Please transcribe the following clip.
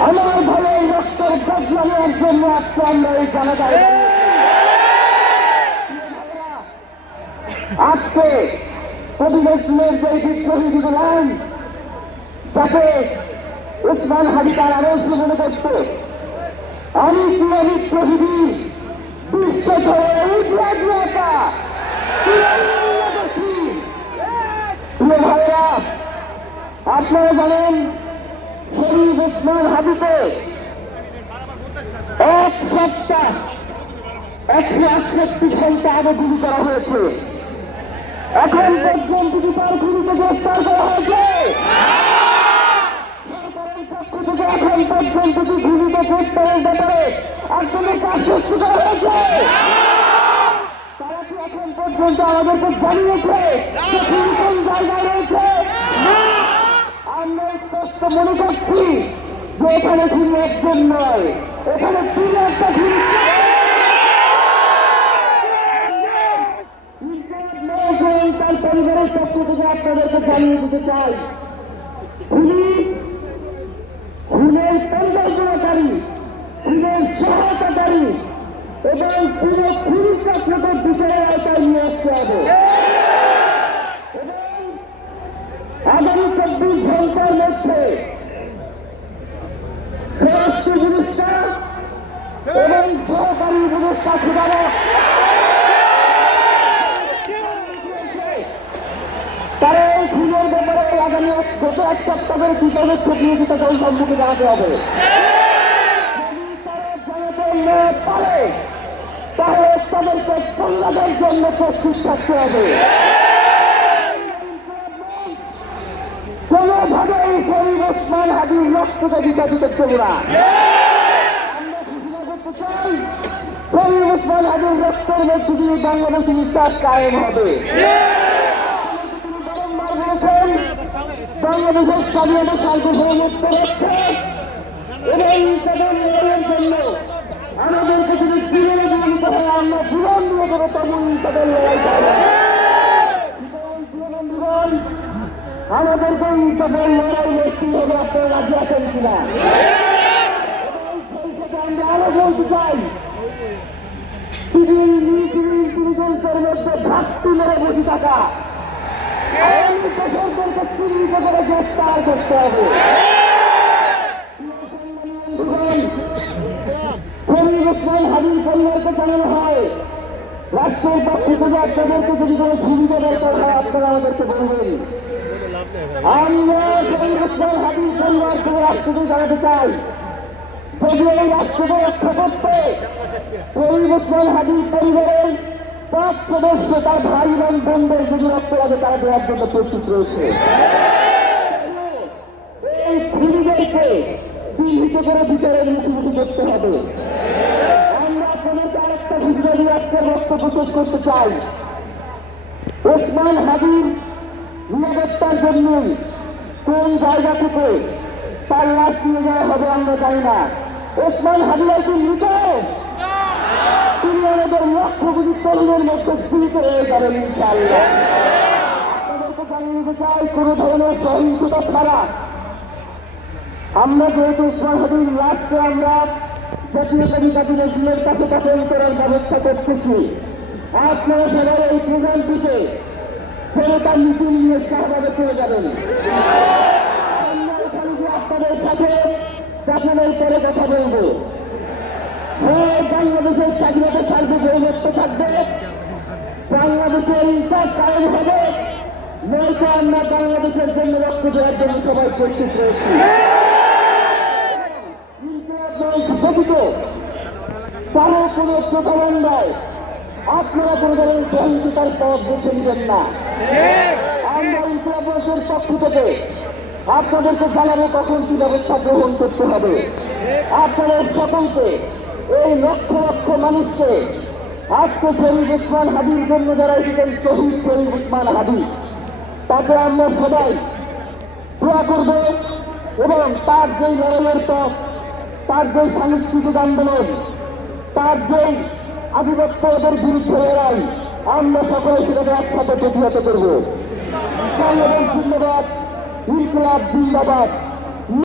আমার ভালো এই রক্তের জন্য আজকে আমরা এই জনতায় আজকে প্রতিবেশনের যে বিদ্রোহী দিলেন যাতে উসমান হাজি তার আদর্শ মনে করত। আমি প্রিয় বিদ্রোহী বিশ্ব ধরে একা প্রিয় ভাইরা আপনারা জানেন শরীফ উসমান হাবিকে এক সপ্তাহ, একশো আটষট্টি ঘণ্টা আগে গুলি করা হয়েছে। এখন পর্যন্ত কি তার গুলিকে গ্রেফতার করা হয়েছে? সরকারের পক্ষ এখন পর্যন্ত কি গুলিকে গ্রেফতারের ব্যাপারে একজনের কাজ সৃষ্টি করা হয়েছে? তারা কি এখন পর্যন্ত আমাদেরকে জানিয়েছে কোন জায়গায় রয়েছে? আমরা স্পষ্ট মনে যে এখানে শুধু একজন নয় এখানে তিন একটা তার পরিবারের পক্ষ থেকে আপনাদেরকে জানিয়ে দিতে চাই। খুনি খুনের পরিকল্পনাকারী সহায়তাকারী এবং পুরো খুনি চক্রকে বিচারের আওতায় নিয়ে আসতে হবে এবং আগামী চব্বিশ ঘণ্টার মধ্যে স্বরাষ্ট্র উপদেষ্টা এবং সহকারী উপদেষ্টা সুদারক তারা এই খুনের ব্যাপারে আগামী গত এক সপ্তাহের কি পদক্ষেপ তাকে ওই সম্মুখে জানাতে হবে। পারে, তাহলে তাদেরকে ওসমান হাজির না। আমরা করতে শরীর ওসমান হাজির রক্তের মধ্যে দিয়ে বাংলাদেশের ইতিহাস কায়েম হবে বাংলাদেশের স্বাধীনতা সার্বভৌমত্ব রক্ষা এবং তাদের জন্য আমাদেরকে যদি জীবনে জীবিত হয় আমরা জীবন দিয়ে দেবো তেমন তাদের লড়াই বন্ধুগণ, আমাদেরকে তাদের লড়াই লড়তে হবে আপনারা রাজি আছেন কিনা এবং সেই থেকে আমরা আরও বলতে চাই সিভিল মিলিটারি ইন্টেলিজেন্সের মধ্যে ঘাটতি মেরে বসে থাকা শাসকদেরকে চিহ্নিত করে গ্রেফতার করতে হবে ওসমান পরিবারকে জানানো আমরা হাবিব পরিবার থেকে রাষ্ট্রকে জানাতে চাই ওসমান হাবিব পরিবারের পাঁচ সদস্য তার ভাই এবং বোনদের যদি রক্ত রয়েছে। এই খুনিদেরকে চিহ্নিত করে বিচারের মুখোমুখি করতে হবে। আমরা আপনাদেরকে আরেকটা সুবিধা দিয়ে আজকের বক্তব্য করতে চাই। ওসমান হাবিব নিরাপত্তার জন্য কোন জায়গা থেকে তার লাশ নিয়ে যাওয়া হবে আমরা জানি না। ওসমান কি মৃত তিনি আমাদের লক্ষ্যগুলি তরুণের মধ্যে জীবিত হয়ে যাবেন, ইনশাআল্লাহ। চাই, কোনো ধরনের সহিংসতা ছাড়া। আমরা যেহেতু সহযোগী রাষ্ট্রে আমরা জাতীয় কবিতাটি নজরুলের কাছে করার ব্যবস্থা করতেছি। আপনারা সবাই এই প্রোগ্রামটিতে জনতা মিছিল নিয়ে শাহবাগে চলে যাবেন। আপনাদের সাথে দাখিলের পরে কথা বলব। বাংলাদেশের স্বাধীনতা সার্বভৌমত্ব থাকবে। বাংলাদেশের ইনসাফ কারণ হবে। নয়তো আমরা বাংলাদেশের জন্য রক্ত দেওয়ার জন্য সবাই প্রস্তুত রয়েছি। কারও কোনো প্রতারণায় আপনারা কোনো ধরনের সহিংসতার পথ বেছে নেবেন না। আমরা ইনকলাবের পক্ষ থেকে আপনাদেরকে জানাব কখন কি ব্যবস্থা গ্রহণ করতে হবে। আপনাদের সকলকে এই লক্ষ লক্ষ মানুষকে আজকে শরীফ উসমান হাবির জন্য যারা এসেছেন, শহীদ শরীফ উসমান হাবিব তাকে আমরা সবাই দোয়া করব এবং তার যেই লড়াইয়ের পথ, তার যেই সাংস্কৃতিক আন্দোলন, তার যেই আধিপত্যদের বিরুদ্ধে লড়াই, আমরা সকলে সেটাকে একসাথে প্রতিহত করব। ধন্যবাদ। ধন্যবাদ ইনকলাব জিন্দাবাদ।